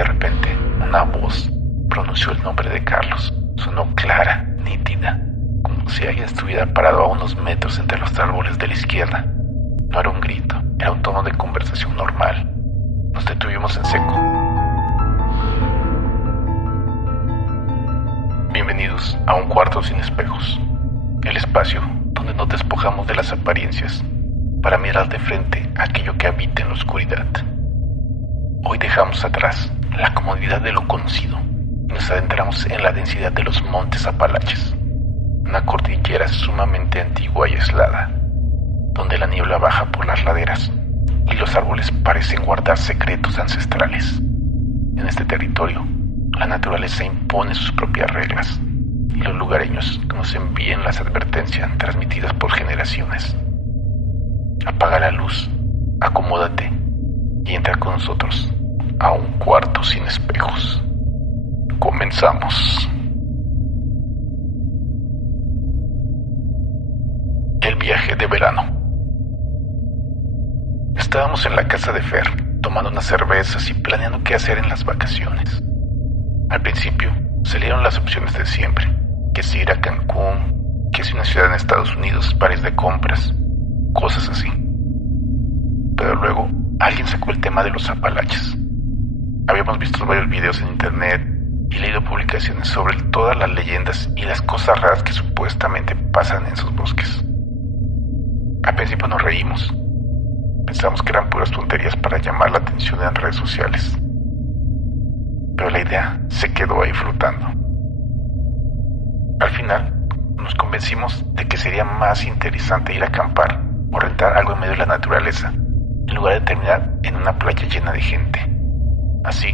De repente, una voz pronunció el nombre de Carlos. Sonó clara, nítida, como si alguien estuviera parado a unos metros entre los árboles de la izquierda. No era un grito, era un tono de conversación normal. Nos detuvimos en seco. Bienvenidos a Un Cuarto Sin Espejos, el espacio donde nos despojamos de las apariencias para mirar de frente aquello que habita en la oscuridad. Hoy dejamos atrás la comodidad de lo conocido y nos adentramos en la densidad de los montes Apalaches, una cordillera sumamente antigua y aislada, donde la niebla baja por las laderas y los árboles parecen guardar secretos ancestrales. En este territorio, la naturaleza impone sus propias reglas y los lugareños nos envían las advertencias transmitidas por generaciones. Apaga la luz, acomódate y entra con nosotros a Un Cuarto Sin Espejos. Comenzamos. El viaje de verano. Estábamos en la casa de Fer, tomando unas cervezas y planeando qué hacer en las vacaciones. Al principio salieron las opciones de siempre, que si ir a Cancún, que si una ciudad en Estados Unidos para ir de compras, cosas así. Pero luego alguien sacó el tema de los Apalaches. Habíamos visto varios videos en internet y leído publicaciones sobre todas las leyendas y las cosas raras que supuestamente pasan en sus bosques. Al principio nos reímos. Pensamos que eran puras tonterías para llamar la atención en redes sociales. Pero la idea se quedó ahí flotando. Al final, nos convencimos de que sería más interesante ir a acampar o rentar algo en medio de la naturaleza, en lugar de terminar en una playa llena de gente. Así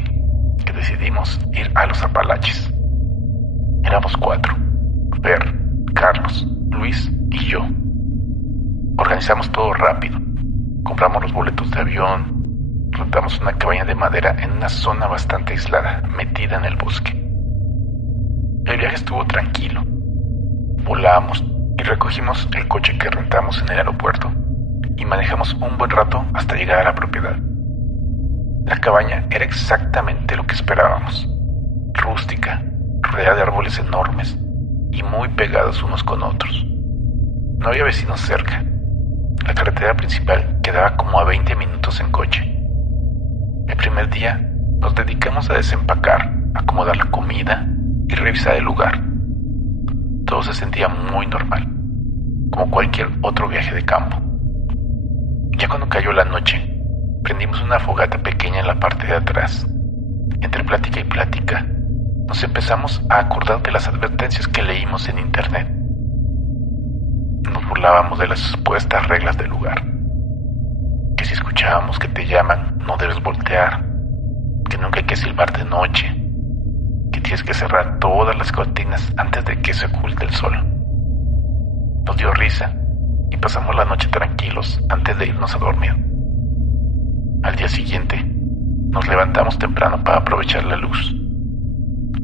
que decidimos ir a los Apalaches. Éramos 4: Fer, Carlos, Luis y yo. Organizamos todo rápido. Compramos los boletos de avión, rentamos una cabaña de madera en una zona bastante aislada, metida en el bosque. El viaje estuvo tranquilo. Volamos y recogimos el coche que rentamos en el aeropuerto y manejamos un buen rato hasta llegar a la propiedad. La cabaña era exactamente lo que esperábamos: rústica, rodeada de árboles enormes y muy pegados unos con otros. No había vecinos cerca. La carretera principal quedaba como a 20 minutos en coche. El primer día nos dedicamos a desempacar, acomodar la comida y revisar el lugar. Todo se sentía muy normal, como cualquier otro viaje de campo. Ya cuando cayó la noche, prendimos una fogata pequeña en la parte de atrás. Entre plática y plática, nos empezamos a acordar de las advertencias que leímos en internet. Nos burlábamos de las supuestas reglas del lugar. Que si escuchábamos que te llaman, no debes voltear. Que nunca hay que silbar de noche. Que tienes que cerrar todas las cortinas antes de que se oculte el sol. Nos dio risa y pasamos la noche tranquilos antes de irnos a dormir. Al día siguiente, nos levantamos temprano para aprovechar la luz.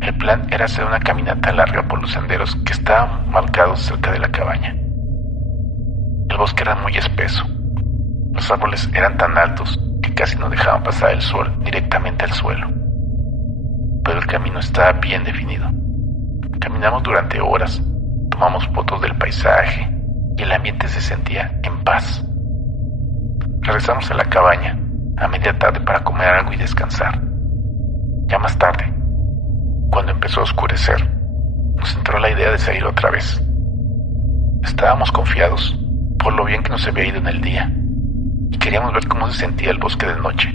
El plan era hacer una caminata larga por los senderos que estaban marcados cerca de la cabaña. El bosque era muy espeso. Los árboles eran tan altos que casi no dejaban pasar el sol directamente al suelo. Pero el camino estaba bien definido. Caminamos durante horas, tomamos fotos del paisaje y el ambiente se sentía en paz. Regresamos a la cabaña a media tarde para comer algo y descansar. Ya más tarde, cuando empezó a oscurecer, nos entró la idea de salir otra vez. Estábamos confiados por lo bien que nos había ido en el día y queríamos ver cómo se sentía el bosque de noche,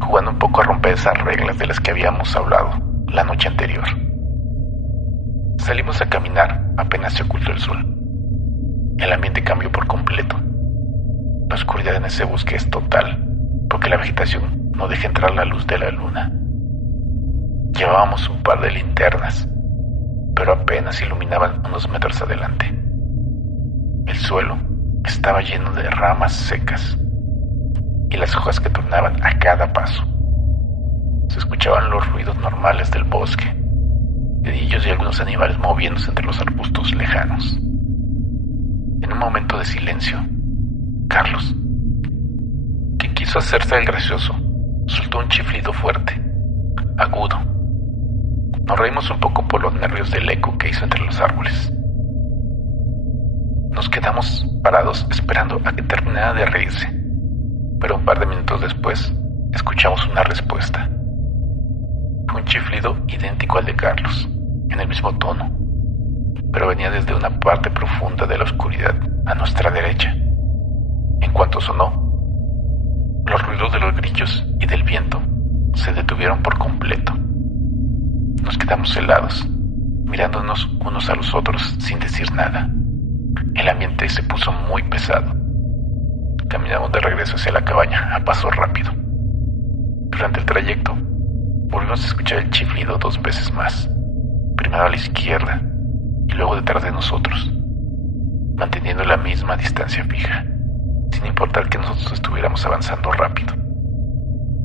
jugando un poco a romper esas reglas de las que habíamos hablado la noche anterior. Salimos a caminar apenas se ocultó el sol. El ambiente cambió por completo. La oscuridad en ese bosque es total, porque la vegetación no deja entrar la luz de la luna. Llevábamos un par de linternas, pero apenas iluminaban unos metros adelante. El suelo estaba lleno de ramas secas y las hojas que tornaban a cada paso. Se escuchaban los ruidos normales del bosque, grillos y algunos animales moviéndose entre los arbustos lejanos. En un momento de silencio, Carlos, que quiso hacerse el gracioso, soltó un chiflido fuerte Nos reímos un poco por los nervios del eco que hizo entre los árboles. Nos quedamos parados esperando a que terminara de reírse, pero un par de minutos después escuchamos una respuesta. Fue un chiflido idéntico al de Carlos, en el mismo tono, pero venía desde una parte profunda de la oscuridad a nuestra derecha. En cuanto sonó, los ruidos de los grillos y del viento se detuvieron por completo. Nos quedamos helados, mirándonos unos a los otros sin decir nada. El ambiente se puso muy pesado. Caminamos de regreso hacia la cabaña a paso rápido. Durante el trayecto, volvimos a escuchar el chiflido 2 veces más, primero a la izquierda y luego detrás de nosotros, manteniendo la misma distancia fija, sin importar que nosotros estuviéramos avanzando rápido.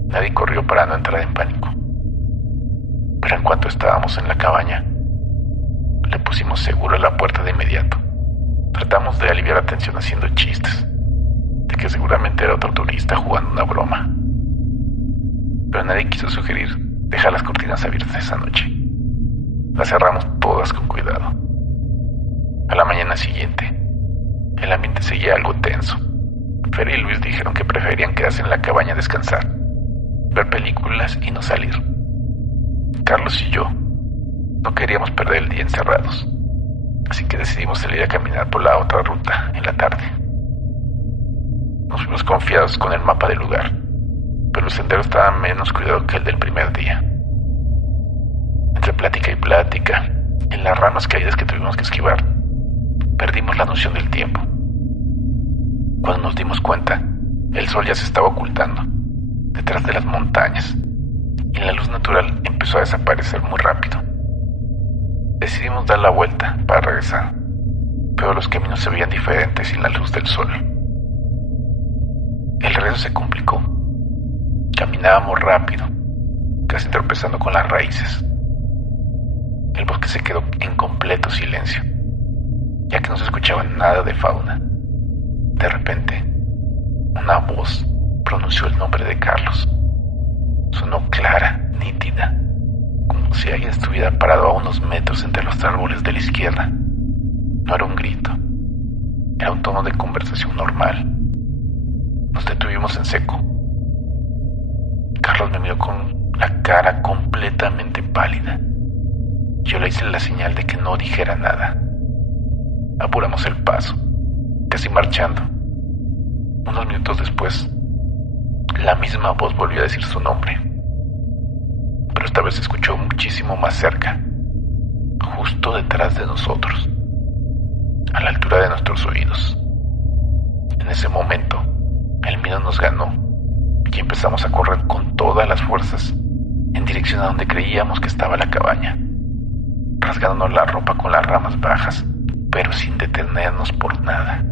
Nadie corrió para no entrar en pánico. Pero en cuanto estábamos en la cabaña, le pusimos seguro a la puerta de inmediato. Tratamos de aliviar la tensión haciendo chistes, de que seguramente era otro turista jugando una broma. Pero nadie quiso sugerir dejar las cortinas abiertas esa noche. Las cerramos todas con cuidado. A la mañana siguiente, el ambiente seguía algo tenso. Fer y Luis dijeron que preferían quedarse en la cabaña a descansar, ver películas y no salir. Carlos y yo no queríamos perder el día encerrados, así que decidimos salir a caminar por la otra ruta en la tarde. Nos fuimos confiados con el mapa del lugar, pero el sendero estaba menos cuidado que el del primer día. Entre plática y plática, en las ramas caídas que tuvimos que esquivar, perdimos la noción del tiempo. Cuando nos dimos cuenta, el sol ya se estaba ocultando detrás de las montañas y la luz natural empezó a desaparecer muy rápido. Decidimos dar la vuelta para regresar, pero los caminos se veían diferentes sin la luz del sol. El regreso se complicó. Caminábamos rápido, casi tropezando con las raíces. El bosque se quedó en completo silencio, ya que no se escuchaba nada de fauna. De repente, una voz pronunció el nombre de Carlos. Sonó clara, nítida, como si alguien estuviera parado a unos metros entre los árboles de la izquierda. No era un grito, era un tono de conversación normal. Nos detuvimos en seco. Carlos me miró con la cara completamente pálida. Yo le hice la señal de que no dijera nada. Apuramos el paso, casi marchando. Unos minutos después, la misma voz volvió a decir su nombre, pero esta vez se escuchó muchísimo más cerca, justo detrás de nosotros, a la altura de nuestros oídos. En ese momento, el miedo nos ganó y empezamos a correr con todas las fuerzas en dirección a donde creíamos que estaba la cabaña, rasgándonos la ropa con las ramas bajas, pero sin detenernos por nada.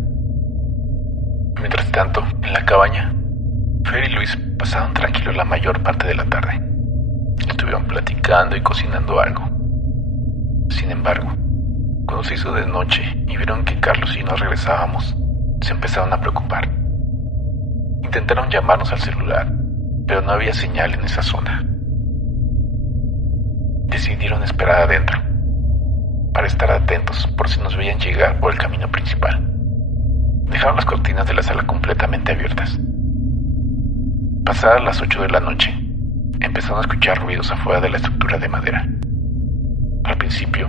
Mientras tanto, en la cabaña, Fer y Luis pasaron tranquilos la mayor parte de la tarde. Estuvieron platicando y cocinando algo. Sin embargo, cuando se hizo de noche y vieron que Carlos y yo no regresábamos, se empezaron a preocupar. Intentaron llamarnos al celular, pero no había señal en esa zona. Decidieron esperar adentro, para estar atentos por si nos veían llegar por el camino principal. Dejaron las cortinas de la sala completamente abiertas. Pasadas las 8 de la noche, empezaron a escuchar ruidos afuera de la estructura de madera. Al principio,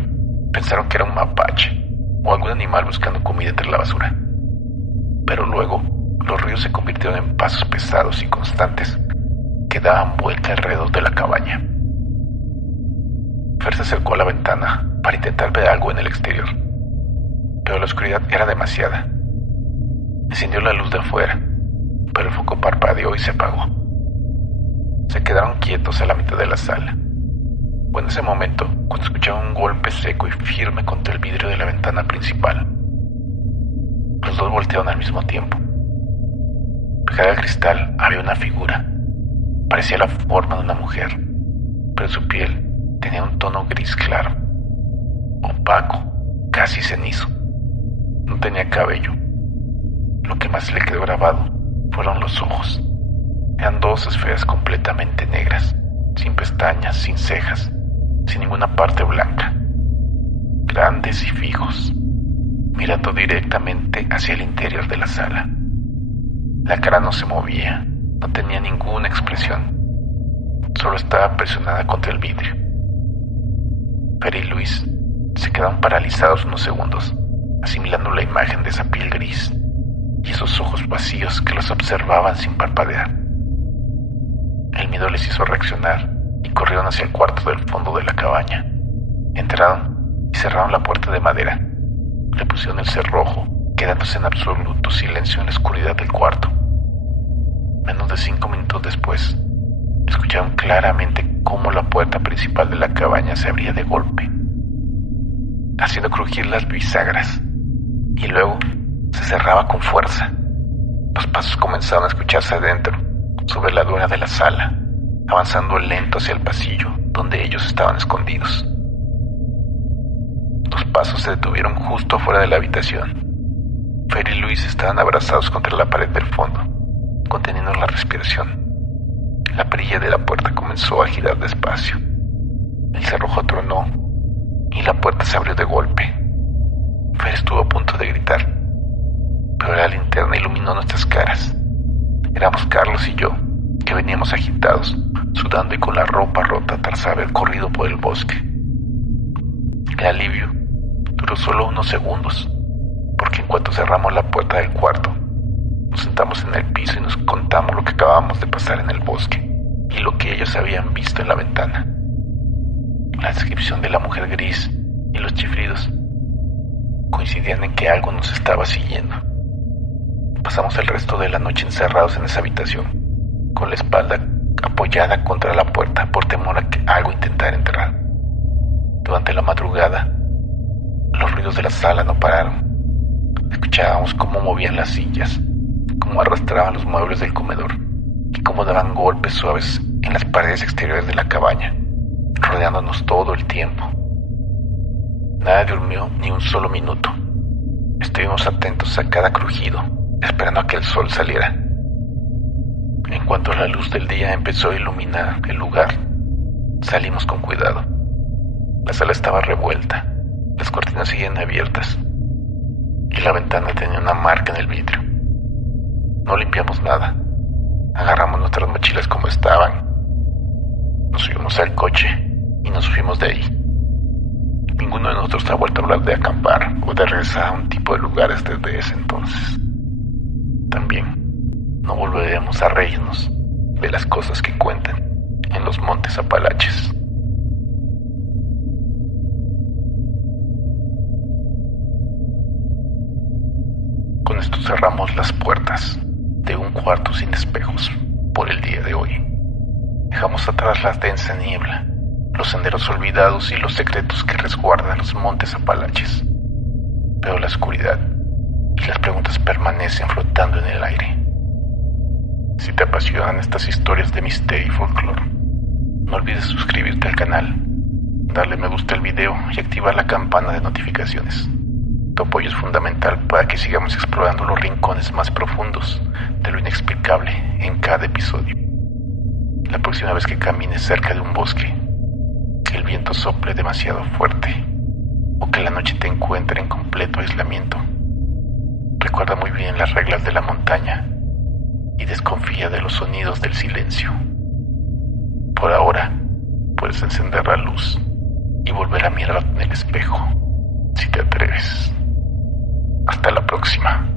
pensaron que era un mapache o algún animal buscando comida entre la basura. Pero luego, los ruidos se convirtieron en pasos pesados y constantes que daban vuelta alrededor de la cabaña. Fer se acercó a la ventana para intentar ver algo en el exterior, pero la oscuridad era demasiada. Encendió la luz de afuera, pero el foco parpadeó y se apagó. Se quedaron quietos a la mitad de la sala. Fue en ese momento cuando escucharon un golpe seco y firme contra el vidrio de la ventana principal. Los dos voltearon al mismo tiempo. Pegada al cristal había una figura. Parecía la forma de una mujer, pero su piel tenía un tono gris claro, opaco, casi cenizo. No tenía cabello. Lo que más le quedó grabado fueron los ojos. Eran 2 esferas completamente negras, sin pestañas, sin cejas, sin ninguna parte blanca, grandes y fijos, mirando directamente hacia el interior de la sala. La cara no se movía, no tenía ninguna expresión, solo estaba presionada contra el vidrio. Fer y Luis se quedaron paralizados unos segundos, asimilando la imagen de esa piel gris y esos ojos vacíos que los observaban sin parpadear. El miedo les hizo reaccionar y corrieron hacia el cuarto del fondo de la cabaña. Entraron y cerraron la puerta de madera. Le pusieron el cerrojo, quedándose en absoluto silencio en la oscuridad del cuarto. Menos de 5 minutos después, escucharon claramente cómo la puerta principal de la cabaña se abría de golpe, haciendo crujir las bisagras, y luego se cerraba con fuerza. Los pasos comenzaron a escucharse adentro, sobre la duna de la sala, avanzando lento hacia el pasillo donde ellos estaban escondidos. Los pasos se detuvieron justo afuera de la habitación. Fer y Luis estaban abrazados contra la pared del fondo, conteniendo la respiración. La perilla de la puerta comenzó a girar despacio. El cerrojo tronó y la puerta se abrió de golpe. Fer estuvo a punto de gritar, pero la linterna iluminó nuestras caras. Éramos Carlos y yo, que veníamos agitados, sudando y con la ropa rota tras haber corrido por el bosque. El alivio duró solo unos segundos, porque en cuanto cerramos la puerta del cuarto, nos sentamos en el piso y nos contamos lo que acabamos de pasar en el bosque y lo que ellos habían visto en la ventana. La descripción de la mujer gris y los chiflidos coincidían en que algo nos estaba siguiendo. Pasamos el resto de la noche encerrados en esa habitación, con la espalda apoyada contra la puerta por temor a que algo intentara entrar. Durante la madrugada, los ruidos de la sala no pararon. Escuchábamos cómo movían las sillas, cómo arrastraban los muebles del comedor y cómo daban golpes suaves en las paredes exteriores de la cabaña, rodeándonos todo el tiempo. Nadie durmió ni un solo minuto. Estuvimos atentos a cada crujido, esperando a que el sol saliera. En cuanto la luz del día empezó a iluminar el lugar, salimos con cuidado. La sala estaba revuelta, las cortinas seguían abiertas y la ventana tenía una marca en el vidrio. No limpiamos nada. Agarramos nuestras mochilas como estaban. Nos subimos al coche y nos fuimos de ahí. Ninguno de nosotros ha vuelto a hablar de acampar o de regresar a un tipo de lugares desde ese entonces. También no volveremos a reírnos de las cosas que cuentan en los montes Apalaches. Con esto cerramos las puertas de un cuarto sin espejos por el día de hoy. Dejamos atrás la densa niebla, los senderos olvidados y los secretos que resguardan los montes Apalaches. Pero la oscuridad y las preguntas permanecen flotando en el aire. Si te apasionan estas historias de misterio y folclore, no olvides suscribirte al canal, darle me gusta al video y activar la campana de notificaciones. Tu apoyo es fundamental para que sigamos explorando los rincones más profundos de lo inexplicable en cada episodio. La próxima vez que camines cerca de un bosque, que el viento sople demasiado fuerte o que la noche te encuentre en completo aislamiento, recuerda muy bien las reglas de la montaña y desconfía de los sonidos del silencio. Por ahora, puedes encender la luz y volver a mirar en el espejo, si te atreves. Hasta la próxima.